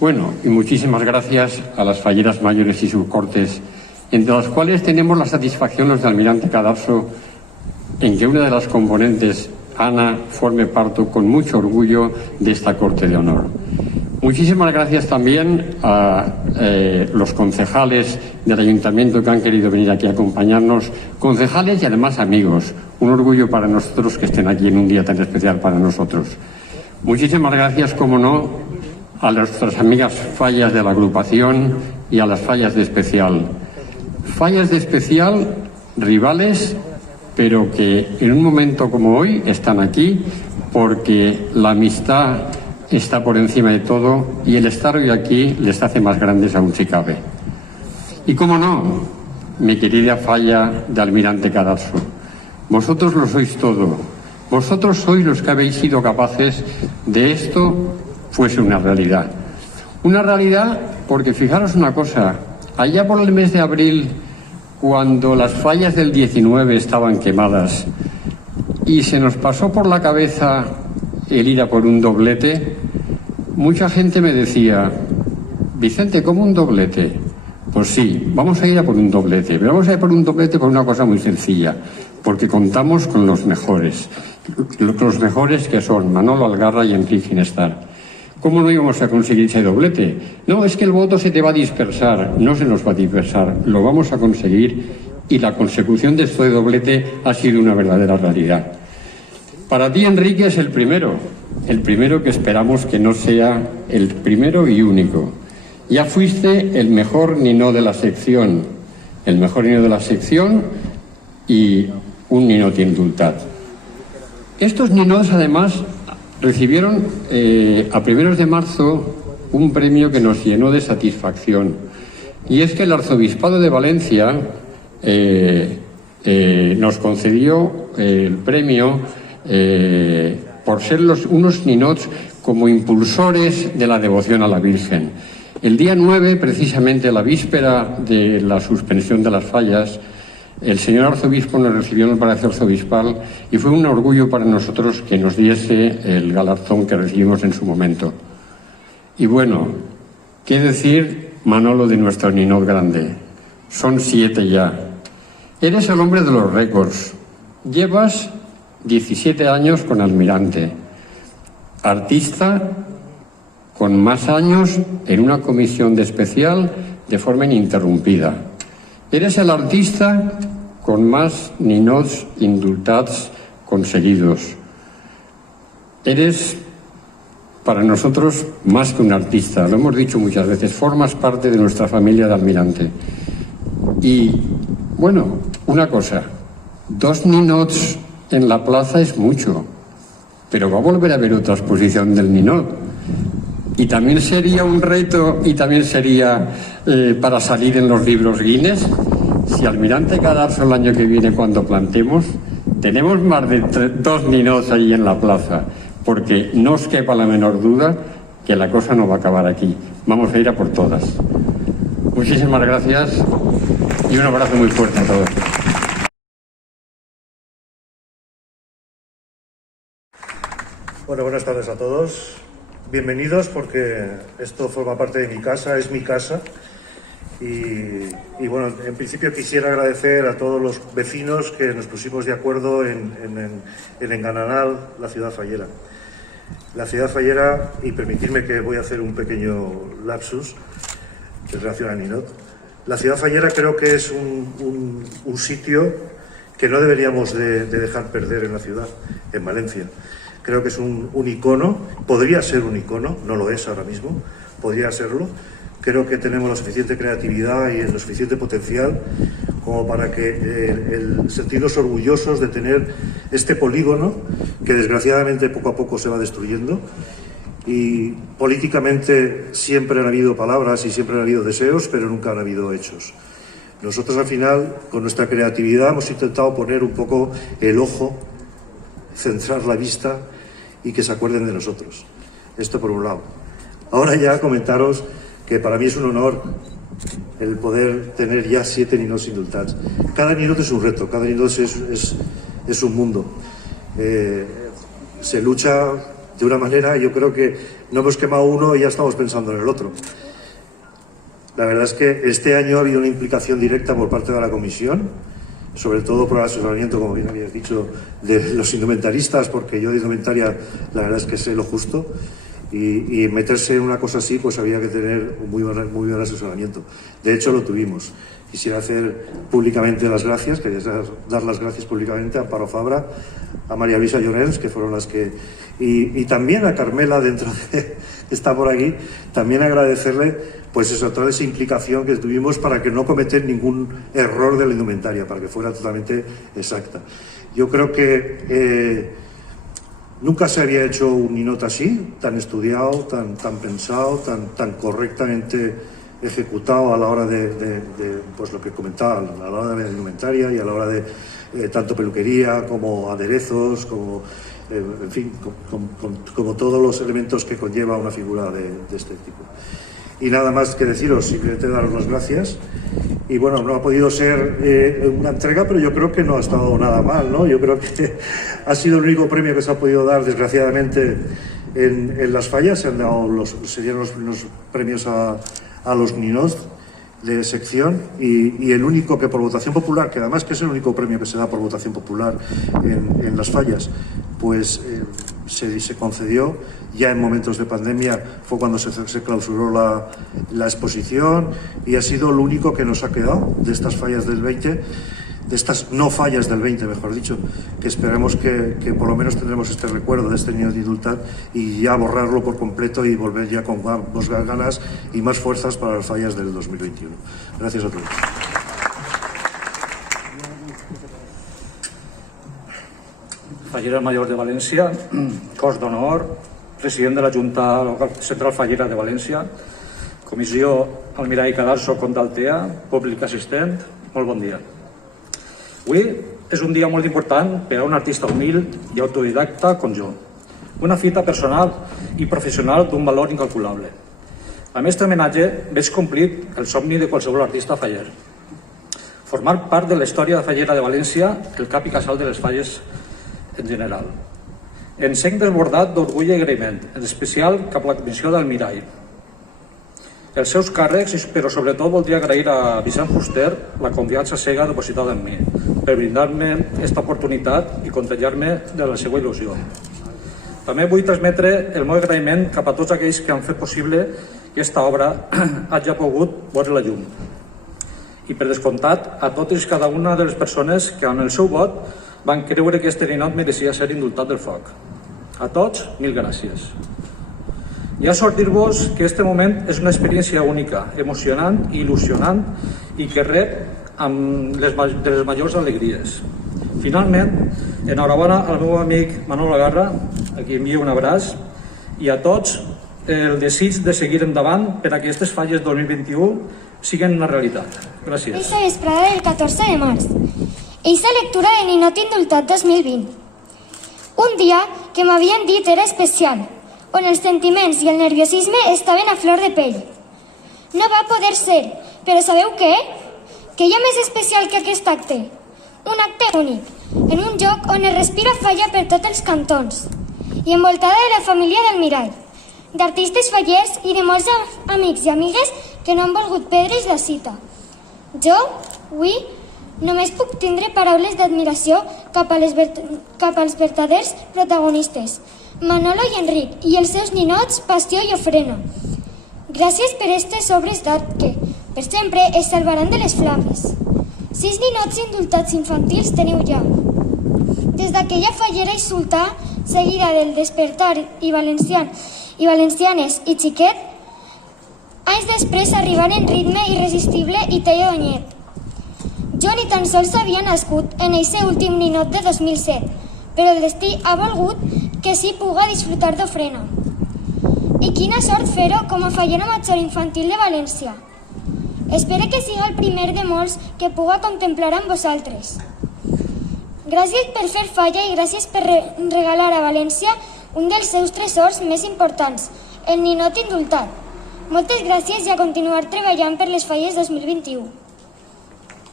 Bueno, y muchísimas gracias a las falleras mayores y sus cortes, entre las cuales tenemos la satisfacción los de Almirante Cadarso en que una de las componentes, Ana, forme parte con mucho orgullo de esta corte de honor. Muchísimas gracias también a los concejales del ayuntamiento que han querido venir aquí a acompañarnos, concejales y además amigos. Un orgullo para nosotros que estén aquí en un día tan especial para nosotros. Muchísimas gracias, como no, a nuestras amigas fallas de la agrupación y a las fallas de especial. Fallas de especial, rivales, pero que en un momento como hoy están aquí porque la amistad está por encima de todo y el estar hoy aquí les hace más grandes aún si cabe. Y cómo no, mi querida falla de Almirante Cadarso, vosotros lo sois todo. Vosotros sois los que habéis sido capaces de esto fuese una realidad. Una realidad porque fijaros una cosa, allá por el mes de abril, cuando las fallas del 19 estaban quemadas y se nos pasó por la cabeza el ir a por un doblete, mucha gente me decía: Vicente, ¿cómo un doblete? Pues sí, vamos a ir a por un doblete, pero vamos a ir por un doblete por una cosa muy sencilla, porque contamos con los mejores que son Manolo Algarra y Enrique Ginestar. ¿Cómo no íbamos a conseguir ese doblete? No, es que el voto se te va a dispersar. No se nos va a dispersar, lo vamos a conseguir y la consecución de este doblete ha sido una verdadera realidad. Para ti, Enrique, es el primero que esperamos que no sea el primero y único. Ya fuiste el mejor ninó de la sección, y un ninot indultat. Estos ninots, además, recibieron a primeros de marzo un premio que nos llenó de satisfacción. Y es que el Arzobispado de Valencia nos concedió el premio por ser unos ninots como impulsores de la devoción a la Virgen. El día 9, precisamente la víspera de la suspensión de las fallas, el señor arzobispo nos recibió en el Palacio Arzobispal y fue un orgullo para nosotros que nos diese el galardón que recibimos en su momento. Y bueno, ¿qué decir, Manolo, de nuestro ninot grande? Son 7 ya. Eres el hombre de los récords. Llevas 17 años con Almirante. Artista con más años en una comisión de especial de forma ininterrumpida. Eres el artista con más ninots indultats conseguidos. Eres, para nosotros, más que un artista, lo hemos dicho muchas veces, formas parte de nuestra familia de Almirante. Y, bueno, una cosa, 2 ninots en la plaza es mucho, pero va a volver a haber otra exposición del ninot. Y también sería un reto y también sería para salir en los libros Guinness. Si Almirante Cadarso el año que viene, cuando plantemos, tenemos más de 2 ninots ahí en la plaza, porque no os quepa la menor duda que la cosa no va a acabar aquí. Vamos a ir a por todas. Muchísimas gracias y un abrazo muy fuerte a todos. Bueno, buenas tardes a todos. Bienvenidos, porque esto forma parte de mi casa, es mi casa. Y bueno, en principio quisiera agradecer a todos los vecinos que nos pusimos de acuerdo en Engananal, la ciudad fallera. La ciudad fallera, y permitidme que voy a hacer un pequeño lapsus en relación a Ninot. La ciudad fallera creo que es un sitio que no deberíamos de dejar perder en la ciudad, en Valencia. Creo que es un icono, podría ser un icono, no lo es ahora mismo, podría serlo. Creo que tenemos la suficiente creatividad y el suficiente potencial como para que el sentirnos orgullosos de tener este polígono que desgraciadamente poco a poco se va destruyendo. Y políticamente siempre han habido palabras y siempre han habido deseos, pero nunca han habido hechos. Nosotros al final, con nuestra creatividad, hemos intentado poner un poco el ojo, centrar la vista y que se acuerden de nosotros. Esto por un lado. Ahora ya comentaros que para mí es un honor el poder tener ya 7 ninots indultats. Cada ninot es un reto, cada ninot es un mundo. Se lucha de una manera, yo creo que no hemos quemado uno y ya estamos pensando en el otro. La verdad es que este año ha habido una implicación directa por parte de la comisión, sobre todo por el asesoramiento, como bien habías dicho, de los indumentaristas, porque yo de indumentaria la verdad es que sé lo justo, y meterse en una cosa así pues había que tener un muy buen asesoramiento. De hecho lo tuvimos. Quisiera hacer públicamente las gracias, quería dar las gracias públicamente a Amparo Fabra, a María Luisa Llorens, que fueron las que... Y también a Carmela, que está por aquí, también agradecerle pues eso, toda esa implicación que tuvimos para que no cometer ningún error de la indumentaria, para que fuera totalmente exacta. Yo creo que nunca se había hecho un ninot así, tan estudiado, tan pensado, tan correctamente ejecutado a la hora de pues lo que comentaba, a la hora de la indumentaria y a la hora de tanto peluquería como aderezos, como en fin, como todos los elementos que conlleva una figura de este tipo. Y nada más que deciros, simplemente daros las gracias. Y bueno, no ha podido ser una entrega, pero yo creo que no ha estado nada mal, ¿no? Yo creo que ha sido el único premio que se ha podido dar, desgraciadamente, en las fallas. Se dieron los premios a los ninos de sección y el único que por votación popular, que además que es el único premio que se da por votación popular en las fallas, pues se concedió ya en momentos de pandemia, fue cuando se clausuró la exposición, y ha sido lo único que nos ha quedado de estas fallas del 20, de estas no fallas del 20, mejor dicho, que esperemos que por lo menos tendremos este recuerdo de este niño de indultat y ya borrarlo por completo y volver ya con más ganas y más fuerzas para las fallas del 2021. Gracias a todos. Fallera Major de València, cos d'honor, president de la Junta Central Fallera de València, comissió Almirall Cadarso Condaltea, públic assistent, molt bon dia. Avui és un dia molt important per a un artista humil i autodidacta com jo. Una fita personal i professional d'un valor incalculable. Amb aquest homenatge veig complit el somni de qualsevol artista faller. Formar part de la història de Fallera de València, el cap i casal de les falles en general. Em sent desbordat d'orgull i agraïment, en especial cap a la comissió del Mirall. Els seus càrrecs, però sobretot voldria agrair a Vicent Fuster la confiança cega depositada en mi, per brindar-me aquesta oportunitat i contagiar-me de la seva il·lusió. També vull transmetre el meu agraïment cap a tots aquells que han fet possible que aquesta obra hagi pogut veure la llum. I per descomptat a totes i cada una de les persones que amb el seu vot van creure que este ninot mereixia ser indultat del foc. A tots, mil gràcies. Ja sort dir-vos que este moment és una experiència única, emocionant i il·lusionant i que rep amb de les majors alegries. Finalment, enhorabona al meu amic Manolo Agarra, a qui envio un abraç, i a tots el desig de seguir endavant per a que aquestes falles 2021 siguin una realitat. Gràcies. Eixa vesprada del 14 de març. Eixa lectura de Ninot Indultat 2020. Un dia que m'havien dit era especial, on els sentiments i el nerviosisme estaven a flor de pell. No va poder ser, però sabeu què? Que hi ha més especial que aquest acte. Un acte únic, en un lloc on es respira falla per tots els cantons, i envoltada de la família del Mirall, d'artistes fallers i de molts amics i amigues que no han volgut perdre's la cita. Jo, avui, només puc tindre paraules d'admiració cap als verdaders protagonistes, Manolo i Enric, i els seus ninots Passió i Ofrena. Gràcies per aquestes obres d'art que, per sempre, es salvaran de les flames. 6 ninots indultats infantils teniu ja. Des d'aquella fallera i sultà, seguida del Despertar i Valencianes i Xiquet, anys després arribaren Ritme Irresistible i Talla d'Onyet. Jo ni tan sols havia nascut en eixe últim ninot de 2007, però el destí ha volgut que sí puga disfrutar d'Ofrena. I quina sort fer-ho com a fallera major infantil de València. Espero que siga el primer de molts que puga contemplar amb vosaltres. Gràcies per fer falla i gràcies per regalar a València un dels seus tresors més importants, el ninot indultat. Moltes gràcies i a continuar treballant per les falles 2021.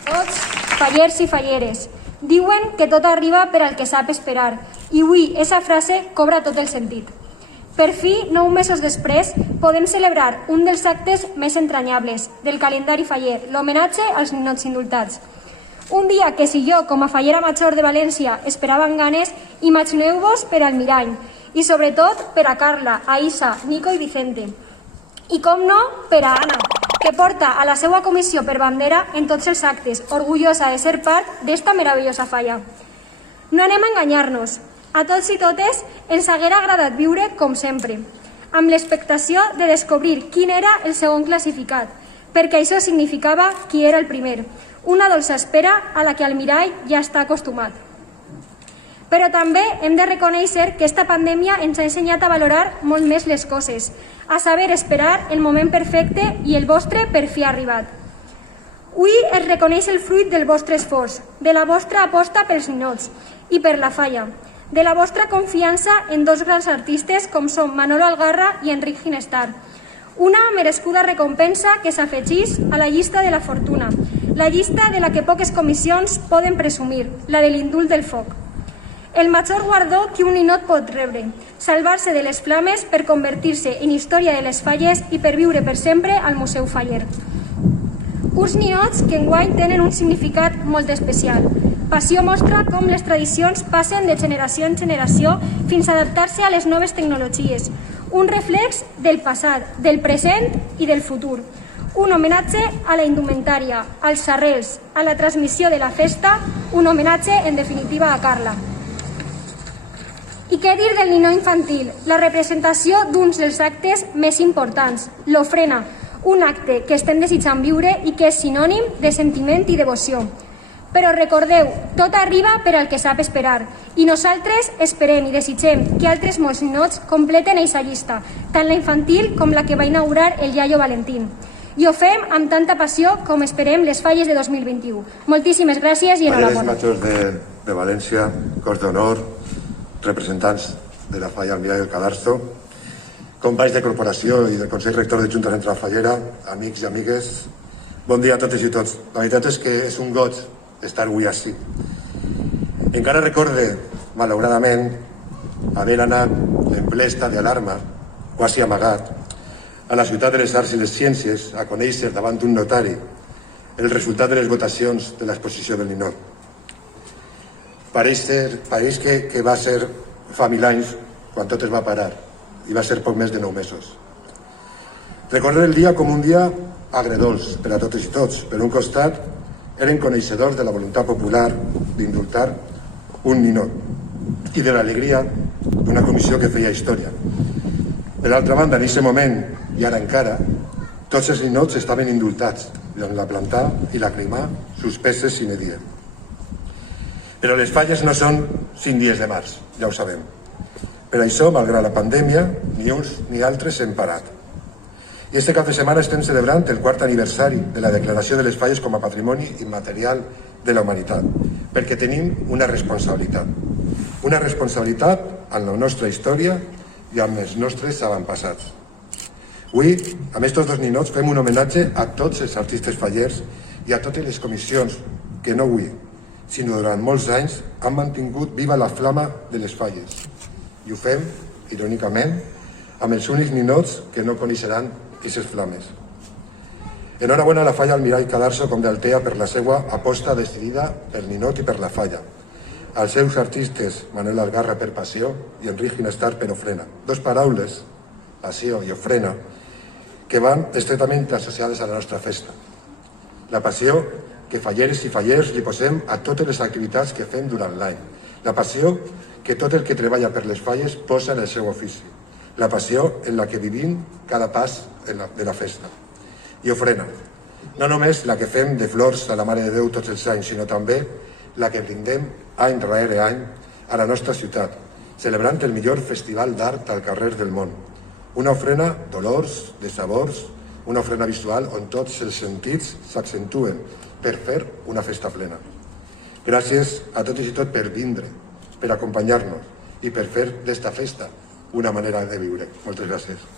Tots, fallers i falleres, diuen que tot arriba per al que sap esperar, i avui aquesta frase cobra tot el sentit. Per fi, 9 mesos després, podem celebrar un dels actes més entranyables del calendari faller, l'homenatge als ninots indultats. Un dia que si jo, com a fallera major de València, esperava amb ganes, imagineu-vos per al Mirall, i sobretot per a Carla, Aïssa, Nico i Vicente. I com no, per a Anna, que porta a la seva comissió per bandera en tots els actes, orgullosa de ser part d'esta meravellosa falla. No anem a enganyar-nos. A tots i totes ens haguera agradat viure com sempre, amb l'expectació de descobrir quin era el segon classificat, perquè això significava qui era el primer, una dolça espera a la que el Mirall ja està acostumat. Però també hem de reconèixer que esta pandèmia ens ha ensenyat a valorar molt més les coses, a saber esperar el moment perfecte i el vostre per fi ha arribat. Avui es reconeix el fruit del vostre esforç, de la vostra aposta pels ninots i per la falla, de la vostra confiança en dos grans artistes com són Manolo Algarra i Enric Ginestar. Una merescuda recompensa que s'afegís a la llista de la fortuna, la llista de la que poques comissions poden presumir, la de l'indult del foc. El major guardó que un ninot pot rebre, salvar-se de les flames per convertir-se en història de les falles i per viure per sempre al Museu Faller. Uns ninots que enguany tenen un significat molt especial. Passió mostra com les tradicions passen de generació en generació fins a adaptar-se a les noves tecnologies. Un reflex del passat, del present i del futur. Un homenatge a la indumentària, als arrels, a la transmissió de la festa, un homenatge, en definitiva, a Carla. I què dir del ninó infantil? La representació d'uns dels actes més importants, l'ofrena, un acte que estem desitjant viure i que és sinònim de sentiment i devoció. Però recordeu, tot arriba per al que sap esperar, i nosaltres esperem i desitgem que altres molts ninots completen eixa llista, tant la infantil com la que va inaugurar el iaio Valentín. I ho fem amb tanta passió com esperem les falles de 2021. Moltíssimes gràcies i enhorabona. Falleres majors de València, cos d'honor, representants de la falla Almirall del Cadastre, companys de corporació i del Consell Rector de Junta Central Fallera, amics i amigues, bon dia a totes i tots. La veritat és que és un goig estar avui així. Encara recorde, malauradament, haver anat en ple estat d'alarma, quasi amagat, a la ciutat de les arts i les ciències a conèixer davant d'un notari el resultat de les votacions de l'exposició del ninot. Pareix que va ser fa 1000 anys quan tot es va parar i va ser poc més de 9 mesos. Recordar el dia com un dia agredolç per a totes i tots. Per un costat, eren coneixedors de la voluntat popular d'indultar un ninot i de l'alegria d'una comissió que feia història. Per l'altra banda, en aquest moment, i ara encara, tots els ninots estaven indultats, amb la plantar i la climar suspeses sine die. Però les falles no són 5 dies de març, ja ho sabem. Per això, malgrat la pandèmia, ni uns ni altres hem parat. I este cap de setmana estem celebrant el 4è aniversari de la declaració de les falles com a patrimoni immaterial de la humanitat, perquè tenim una responsabilitat. Una responsabilitat en la nostra història i amb els nostres avantpassats. Avui, amb estos dos ninots, fem un homenatge a tots els artistes fallers i a totes les comissions que no avui, sinó durant molts anys, han mantingut viva la flama de les falles. I ho fem, irònicament, amb els únics ninots que no coneixeran aquestes flames. Enhorabona a la falla Almirall Cadastre com d'Altea per la seva aposta decidida pel ninot i per la falla. Als seus artistes, Manolo Algarra per passió i Enric Ginestar per ofrena. Dos paraules, passió i ofrena, que van estretament associades a la nostra festa. La passió que falleres i fallers li posem a totes les activitats que fem durant l'any. La passió que tot el que treballa per les falles posa en el seu ofici. La passió en la que vivim cada pas de la festa. I ofrena, no només la que fem de flors a la Mare de Déu tots els anys, sinó també la que brindem any rere any a la nostra ciutat, celebrant el millor festival d'art al carrer del món. Una ofrena d'olors, de sabors, una ofrena visual on tots els sentits s'accentuen per fer una festa plena. Gràcies a totes i tot per vindre, per acompanyar-nos i per fer d'esta festa una manera de viure. Moltes gràcies.